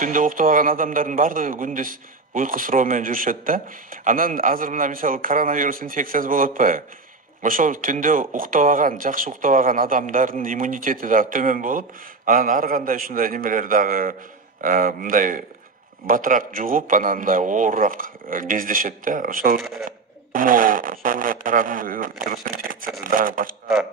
түндө уктабаган адамдардын баардыгы күндүз уйку суроо менен жүрүшөт да. Анан азыр мына мисалы коронавирус инфекциясы болуп атпайбы? Ошол түндө уктабаган, жакшы уктабаган адамдардын иммунитети дагы төмөн болуп, анан ар кандай ушундай немелер дагы мындай батыраак жугуп, анан мындай оорураак кездешет да. Ошол ошол коронавирус инфекциясы дагы башка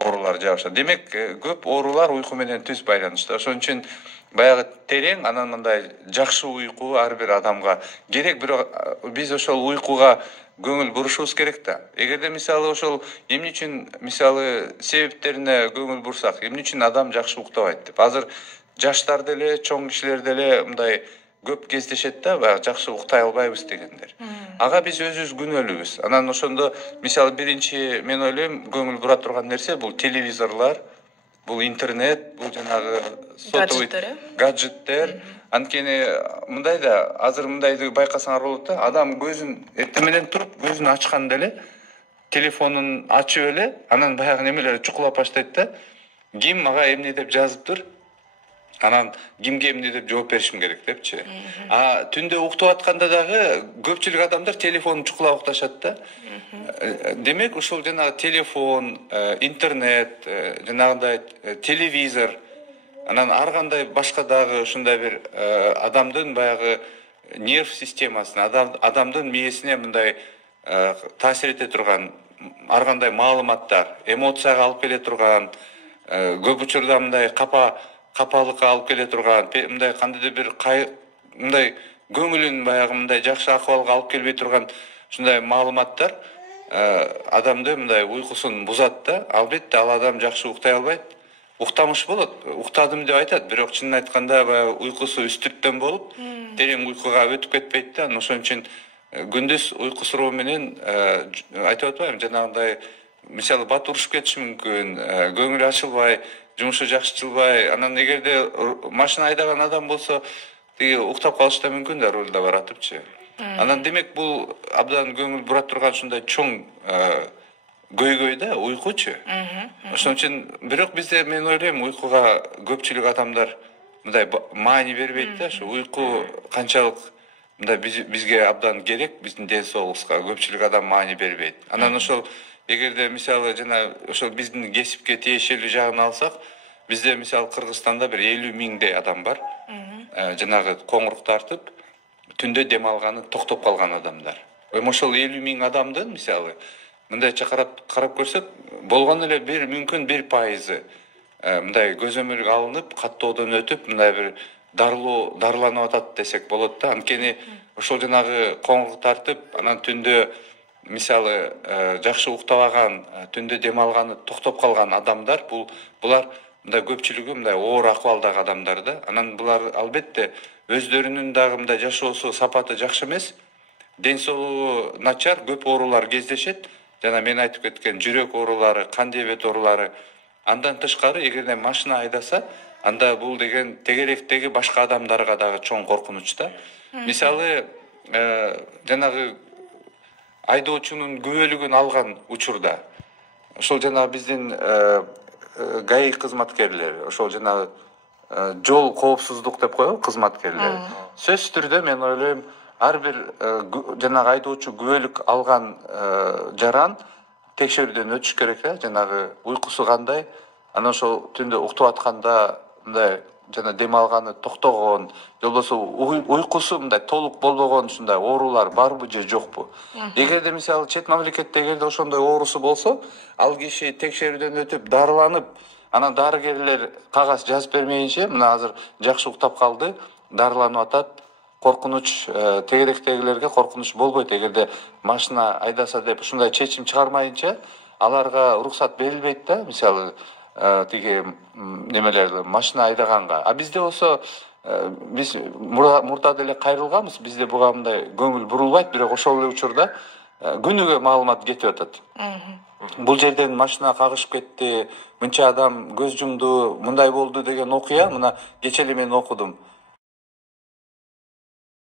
оорулар жабышат. Демек, көп оорулар уйку менен түз байланыштуу. Ошон үчүн баягы терең, анан мындай жакшы уйку ар бир адамга керек, бирок биз ошол уйкуга көңүл бурушубуз керек да. Эгерде мисалы ошол эмне үчүн мисалы себептерине көңүл бурсак, эмне үчүн адам жакшы уктабайт деп. Азыр жаштар деле, чоң кишилер деле мындай көп кездешет да, баягы жакшы уктай албайбыз дегендер. Ага биз өзүбүз күнөөлүүбүз. Анан ошондо мисалы биринчи мен ойлойм көңүл бура турган нерсе бул телевизорлор, бул интернет, бул жанагы сотовый гаджеттер. Анткени мындай да, азыр мындайды байкасаңар болот да, адам көзүн эртең менен туруп, көзүн ачканда эле телефонун ачып эле, анан баягы немелер чукулап баштайт да. Ким мага эмне деп жазыптыр? Анан кимге эмне деп жооп беришим керек депчи. Түндө уктап атканда дагы көпчүлүк адамдар телефонун чукулап укташат да. Демек, ушул жанагы телефон, интернет, жанагындай телевизор, анан ар кандай башка дагы ушундай бир адамдын баягы нерв системасына, адамдын мээсине мындай таасир эте турган ар кандай маалыматтар, эмоцияга алып келе турган, көп учурда мындай капалыкка алып келе турган, мындай кандайдыр бир мындай көңүлүн баягы мындай жакшы акыбалга алып келбей турган ушундай маалыматтар адамды мындай уйкусун бузат да. Албетте ал адам жакшы уктай албайт. Уктамыш болот, уктадым деп айтат, бирок чынын айтканда баягы уйкусу үстүрттөн болуп, терең уйкуга өтүп кетпейт да. Ошон үчүн күндүз уйку суроо менен айтып атпаймынбы, жанагындай мисалы бат урушуп кетиши мүмкүн, көңүлү ачылбай, жумушу жакшы жылбай, анан эгерде машина айдаган адам болсо, тиги уктап калышы да мүмкүн да, рулда баратыпчы. Анан демек бул абдан көңүл бура турган ушундай чоң көйгөй да, уйкучу. Ошон үчүн бирок бизде мен ойлойм уйкуга көпчүлүк адамдар мындай маани бербейт да. Ушу уйку канчалык мындай бизге абдан керек, биздин ден соолугубузга көпчүлүк адам маани бербейт. Анан ошол эгерде мисалы жана ошол биздин кесипке тиешелүү жагын алсак, бизде мисалы Кыргызстанда бир 50 миңдей адам бар. Жанагы коңурук тартып, түндө дем алганы токтоп калган адамдар. Ошол 50 миң адамдын мисалы мындайча карап көрсөк, болгону эле мүмкүн 1% мындай көзөмөлгө алынып, каттоодон өтүп, мындай бир дарыланып атат десек болот да. Анткени ошол жанагы коңурук тартып, анан түндө мисалы жакшы уктабаган, түндө дем алганы токтоп калган адамдар, булар мындай көпчүлүгү мындай оор акыбалдагы адамдар да. Анан булар албетте өздөрүнүн дагы мындай жашоосу сапаты жакшы эмес, ден соолугу начар, көп оорулар кездешет. Жана мен айтып кеткен жүрөк оорулары, кан диабет оорулары. Андан тышкары, эгерде машина айдаса, анда бул деген тегеректеги башка адамдарга дагы чоң коркунуч да. Мисалы, жанагы айдоочунун күбөлүгүн алган учурда, ошол жанагы биздин ГАИ кызматкерлери, ошол жанагы жол коопсуздук деп коебу кызматкерлери. Сөзсүз түрдө мен ойлойм, ар бир жанагы айдоочу күбөлүк алган жаран текшерүүдөн өтүш керек да. Жанагы уйкусу кандай, анан ошол түндө уктап атканда мындай жана дем алганы токтогон, же болбосо уйкусу мындай толук болбогон ушундай оорулар барбы же жокпу. Эгерде мисалы чет мамлекетте эгерде ошондой оорусу болсо, ал киши текшерүүдөн өтүп, дарыланып, анан дарыгерлер кагаз жазып бермейинче, мына азыр жакшы уктап калды, дарыланып атат, коркунуч, тегеректегилерге коркунуч болбойт. Эгерде машина айдаса деп ушундай чечим чыгармайынча, аларга уруксат берилбейт да, мисалы тиги немелерди машина айдаганга. Бизде болсо биз мурда деле кайрылганбыз, бизде буга мындай көңүл бурулбайт, бирок ошол эле учурда күнүгө маалымат кетип атат. Бул жерден машина кагышып кетти, мынча адам көз жумду, мындай болду деген окуя мына кече эле мен окудум.